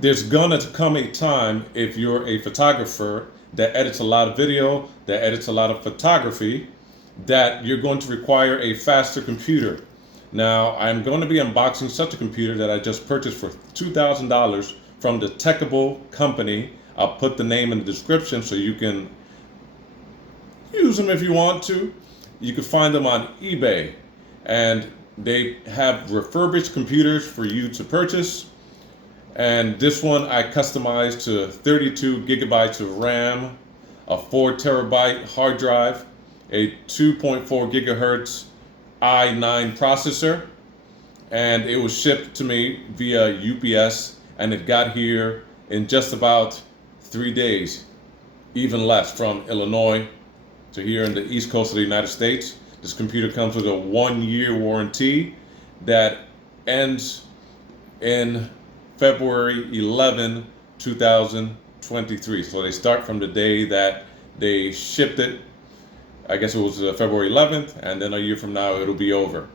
there's gonna come a time if you're a photographer that edits a lot of video, that edits a lot of photography, that you're going to require a faster computer. Now, I'm going to be unboxing such a computer that I just purchased for $2,000 from the Techable company. I'll put the name in the description so you can use them if you want to. You can find them on eBay, and they have refurbished computers for you to purchase. And this one I customized to 32 gigabytes of RAM, a 4 terabyte hard drive, a 2.4 gigahertz i9 processor, and it was shipped to me via UPS, and it got here in just about 3 days, even less, from Illinois to here in the East Coast of the United States. This computer comes with a 1-year warranty that ends in February 11, 2023. So they start from the day that they shipped it. I guess it was February 11th, and then a year from now it'll be over.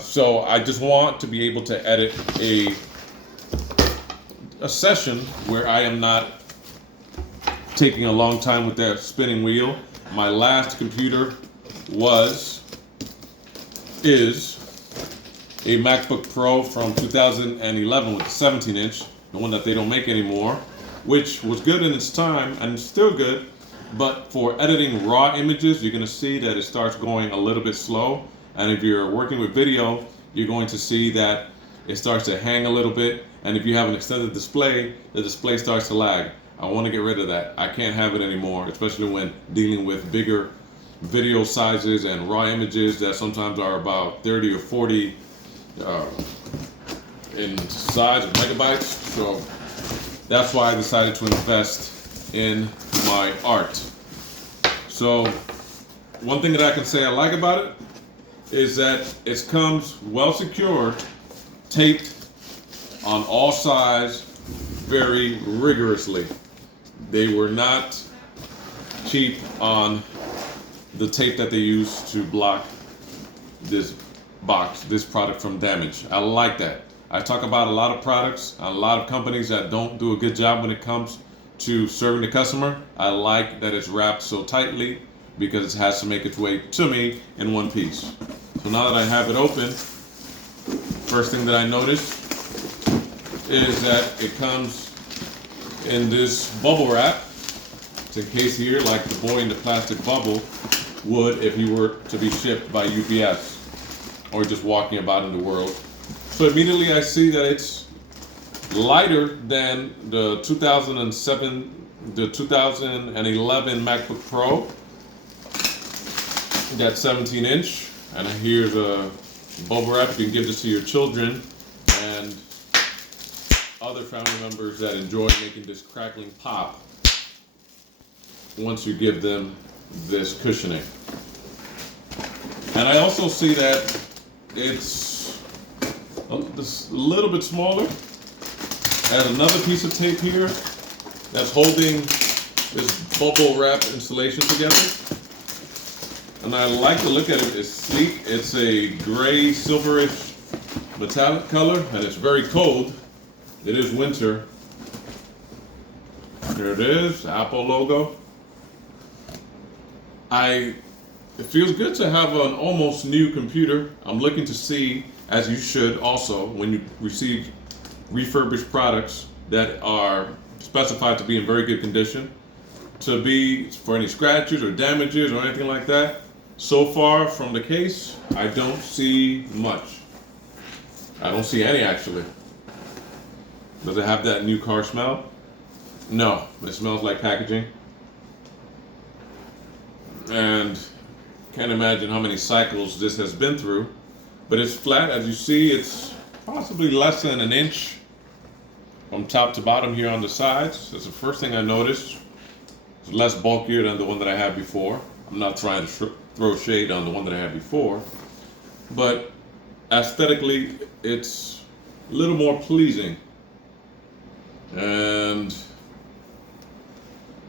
So I just want to be able to edit a session where I am not taking a long time with that spinning wheel. My last computer is a Macbook Pro from 2011 with a 17-inch, the one that they don't make anymore, which was good in its time and still good. But for editing raw images, you're going to see that it starts going a little bit slow. And if you're working with video, you're going to see that it starts to hang a little bit. And if you have an extended display, the display starts to lag. I want to get rid of that. I can't have it anymore, especially when dealing with bigger video sizes and raw images that sometimes are about 30 or 40 in size of megabytes. So that's why I decided to invest in my art. So one thing that I can say I like about it is that it comes well secured, taped on all sides very rigorously. They were not cheap on the tape that they use to block this product from damage. I like that. I talk about a lot of products, a lot of companies that don't do a good job when it comes to serving the customer. I like that it's wrapped so tightly because it has to make its way to me in one piece. So now that I have it open, first thing that I noticed is that it comes in this bubble wrap. It's encased here like the boy in the plastic bubble would if he were to be shipped by UPS or just walking about in the world. So immediately I see that it's lighter than the 2011 MacBook Pro. That 17-inch, and here's a bubble wrap. You can give this to your children and other family members that enjoy making this crackling pop once you give them this cushioning. And I also see that it's a little bit smaller. Add another piece of tape here that's holding this bubble wrap installation together. And I like to look at it. It's sleek. It's a gray, silverish, metallic color, and it's very cold. It is winter. Here it is, Apple logo. It feels good to have an almost new computer. I'm looking to see, as you should also, when you receive refurbished products that are specified to be in very good condition, to be for any scratches or damages or anything like that. So far from the case, I don't see much. I don't see any, actually. Does it have that new car smell? No, it smells like packaging. And can't imagine how many cycles this has been through. But it's flat, as you see. It's possibly less than an inch from top to bottom here on the sides. That's the first thing I noticed. It's less bulkier than the one that I had before. I'm not trying to throw shade on the one that I had before, but aesthetically it's a little more pleasing. And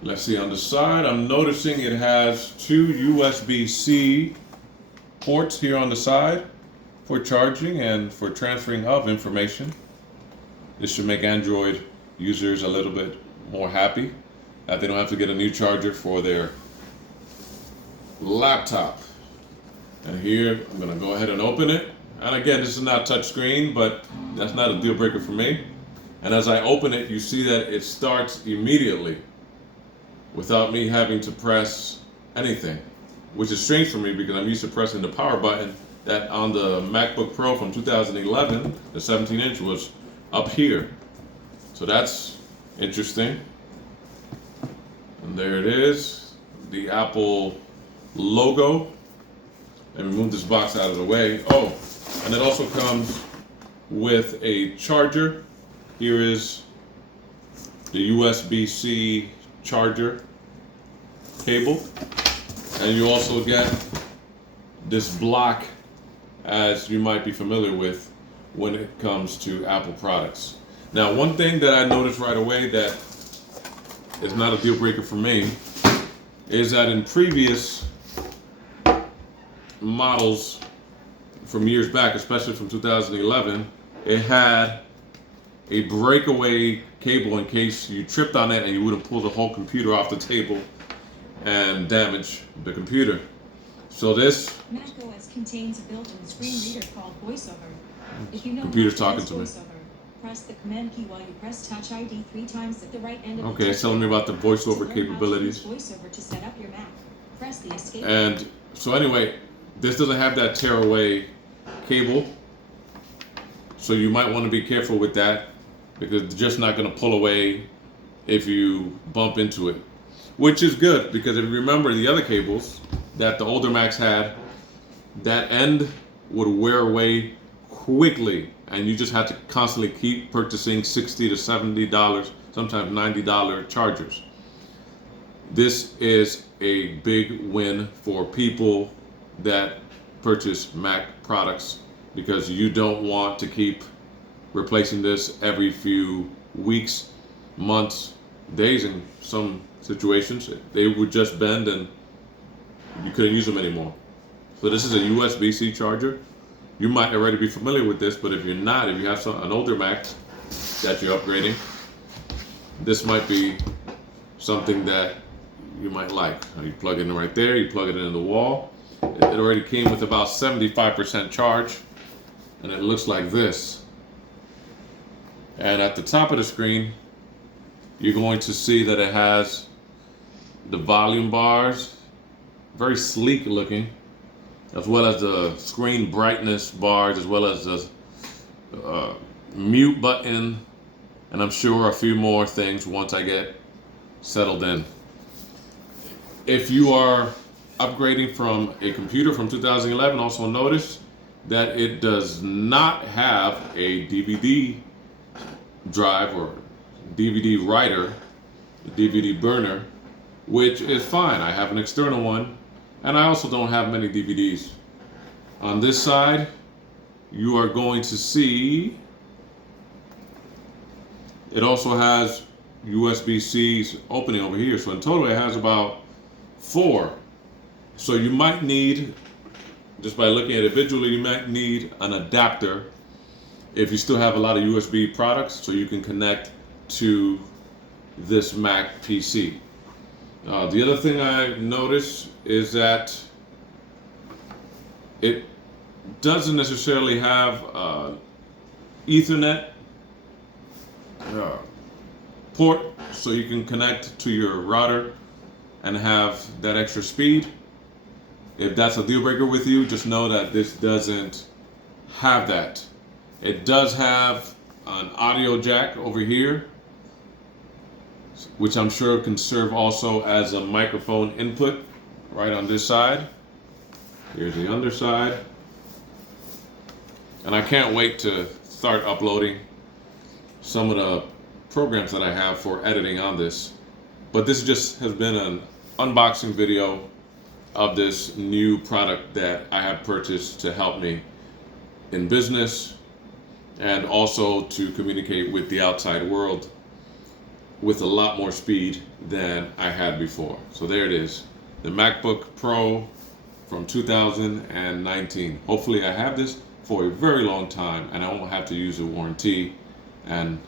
let's see, on the side I'm noticing it has 2 USB-C ports here on the side for charging and for transferring of information. This should make Android users a little bit more happy that they don't have to get a new charger for their laptop. And here, I'm gonna go ahead and open it. And again, this is not touch screen, but that's not a deal breaker for me. And as I open it, you see that it starts immediately without me having to press anything, which is strange for me because I'm used to pressing the power button that on the MacBook Pro from 2011, the 17-inch was up here. So that's interesting. And there it is, the Apple logo. Let me move this box out of the way. Oh, and it also comes with a charger. Here is the USB-C charger cable. And you also get this block, as you might be familiar with when it comes to Apple products. Now, one thing that I noticed right away that is not a deal breaker for me is that in previous models from years back, especially from 2011, it had a breakaway cable in case you tripped on it and you wouldn't pull the whole computer off the table and damage the computer. So this macOS contains a built-in screen reader called VoiceOver. If you know computer's talking to me. VoiceOver, press the command key while you press Touch ID 3 times at the right end of Okay, it's telling me about the voiceover capabilities. VoiceOver to set up your Mac. Press the escape. And so anyway, this doesn't have that tearaway cable, so you might want to be careful with that because it's just not going to pull away if you bump into it, which is good because if you remember the other cables that the older Macs had, that end would wear away quickly and you just had to constantly keep purchasing $60 to $70, sometimes $90 chargers. This is a big win for people that purchase Mac products because you don't want to keep replacing this every few weeks, months, days. In some situations they would just bend and you couldn't use them anymore. So this is a USB-C charger. You might already be familiar with this, but if you're not, if you have an older Mac that you're upgrading, this might be something that you might like. You plug it in right there, you plug it in the wall. It already came with about 75% charge, and it looks like this. And at the top of the screen, you're going to see that it has the volume bars, very sleek looking, as well as the screen brightness bars, as well as the mute button, and I'm sure a few more things once I get settled in. If you are upgrading from a computer from 2011, also notice that it does not have a DVD drive or DVD writer, DVD burner, which is fine. I have an external one, and I also don't have many DVDs. On this side, you are going to see it also has USB-C's opening over here. So in total, it has about 4. So you might need, just by looking at it visually, you might need an adapter if you still have a lot of USB products so you can connect to this Mac PC. The other thing I noticed is that it doesn't necessarily have Ethernet port, so you can connect to your router and have that extra speed. If that's a deal breaker with you, just know that this doesn't have that. It does have an audio jack over here, which I'm sure can serve also as a microphone input right on this side. Here's the underside. And I can't wait to start uploading some of the programs that I have for editing on this. But this just has been an unboxing video of this new product that I have purchased to help me in business and also to communicate with the outside world with a lot more speed than I had before. So there it is, the MacBook Pro from 2019. Hopefully I have this for a very long time and I won't have to use a warranty, and